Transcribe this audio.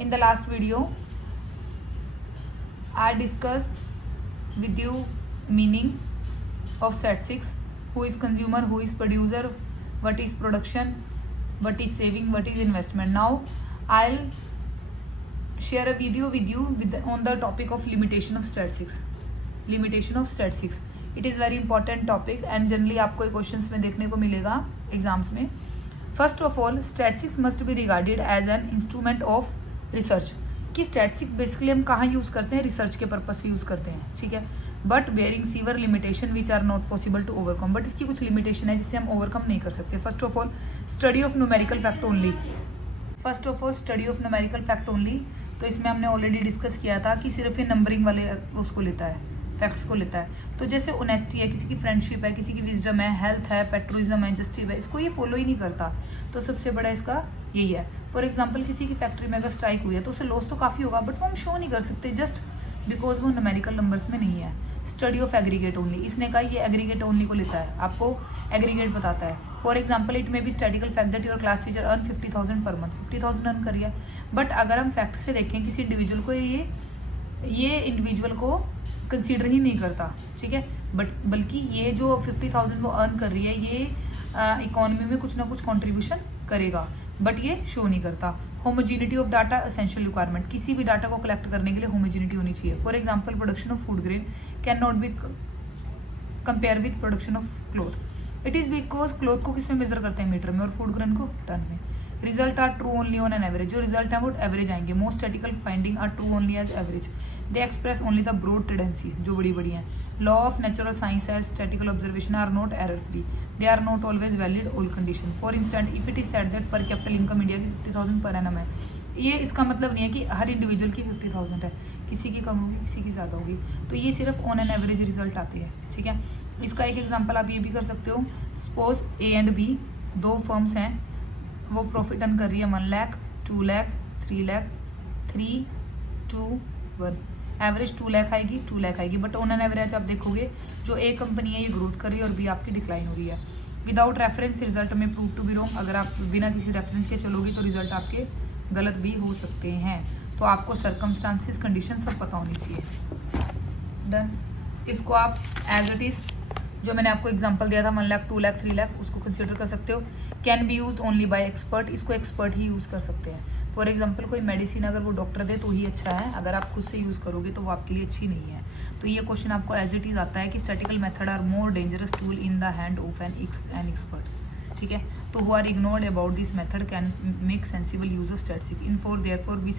In the last video, I discussed with you meaning of statistics, who is consumer, who is producer, what is production, what is saving, what is investment. Now I'll share a video with you on the topic of limitation of statistics. Limitation of statistics. It is very important topic and generally आपको ये questions में देखने को मिलेगा exams में. First of all, statistics must be regarded as an instrument of research. कि statistics basically हम कहाँ यूज़ करते हैं? रिसर्च के पर्पज से यूज़ करते हैं, ठीक है. But bearing severe limitation which are not possible to overcome. But इसकी कुछ लिमिटेशन है जिससे हम ओवरकम नहीं कर सकते. First of all, study of numerical fact only. First of all, study of numerical fact only. तो इसमें हमने ऑलरेडी डिस्कस किया था कि सिर्फ ये नंबरिंग वाले उसको लेता है, फैक्ट्स को लेता है. तो जैसे ऑनेस्टी है, किसी की फ्रेंडशिप है, किसी की विजडम है, हेल्थ है, पेट्रोलिज्म है, जस्टिस है, इसको ये फॉलो ही नहीं करता. तो सबसे बड़ा इसका यही है. फॉर एग्जांपल, किसी की फैक्ट्री में अगर स्ट्राइक हुई है तो उसे लॉस तो काफ़ी होगा, बट वो हम शो नहीं कर सकते जस्ट बिकॉज वो न्यूमेरिकल नंबर्स में नहीं है. Study of aggregate only. इसने कहा ये एग्रीगेट ओनली को लेता है, आपको एग्रीगेट बताता है. For example, it may be statistical fact that your class teacher earn 50,000 per month. 50,000 earn करिए. बट अगर हम फैक्ट से देखें, किसी इंडिविजुअल को ये इंडिविजुअल को कंसीडर ही नहीं करता, ठीक है. बल्कि ये जो 50,000 वो अर्न कर रही है, ये इकोनॉमी में कुछ ना कुछ कंट्रीब्यूशन करेगा, बट ये शो नहीं करता. Homogeneity of data essential requirement. किसी भी डाटा को कलेक्ट करने के लिए होमोजीनिटी होनी चाहिए. For example, production of food grain can not be compare with production of cloth. It is because cloth को किस में मेजर करते हैं? मीटर में, और फूड ग्रेन को टन में. Result are true only on an average. जो रिजल्ट है वो एवरेज आएंगे. Most statistical finding are true only as average. They express only the broad tendency, जो बड़ी बड़ी हैं. Law of natural science as statistical observation are not error free. They are not always valid all condition. For instant, if it is said that per capital income India की 50,000 per annum है, ये इसका मतलब नहीं है कि हर individual की 50,000 है. किसी की कम होगी, किसी की ज़्यादा होगी. तो ये सिर्फ ऑन एन एवरेज रिजल्ट आते हैं, ठीक है. इसका एक एग्जाम्पल आप ये भी कर सकते हो. सपोज ए एंड बी दो फर्म्स हैं, वो प्रॉफिट अर्न कर रही है 1 लाख, 2 लाख, 3 लाख, 3, 2, 1. एवरेज 2 लाख आएगी, 2 लाख आएगी. बट ऑन एन एवरेज आप देखोगे जो ए कंपनी है ये ग्रोथ कर रही है और बी आपकी डिक्लाइन हो रही है. विदाउट रेफरेंस रिजल्ट में प्रूव टू बी रॉन्ग. अगर आप बिना किसी रेफरेंस के चलोगी तो रिजल्ट आपके गलत भी हो सकते हैं. तो आपको सर्कमस्टांसिस, कंडीशन सब पता होनी चाहिए. डन. इसको आप एज इट इज़ जो मैंने आपको एग्जांपल दिया था 1 लाख, 2 लाख, 3 लाख, उसको कंसीडर कर सकते हो. Can be used only by expert. इसको एक्सपर्ट ही यूज़ कर सकते हैं. फॉर एग्जांपल, कोई मेडिसिन अगर वो डॉक्टर दे तो ही अच्छा है, अगर आप खुद से यूज़ करोगे तो वो आपके लिए अच्छी नहीं है. तो ये क्वेश्चन आपको एज इट इज़ आता है कि statistical method are more dangerous tool in the hand of an expert, ठीक है. तो who are ignored about this method can make sensible use of statistics. In for therefore we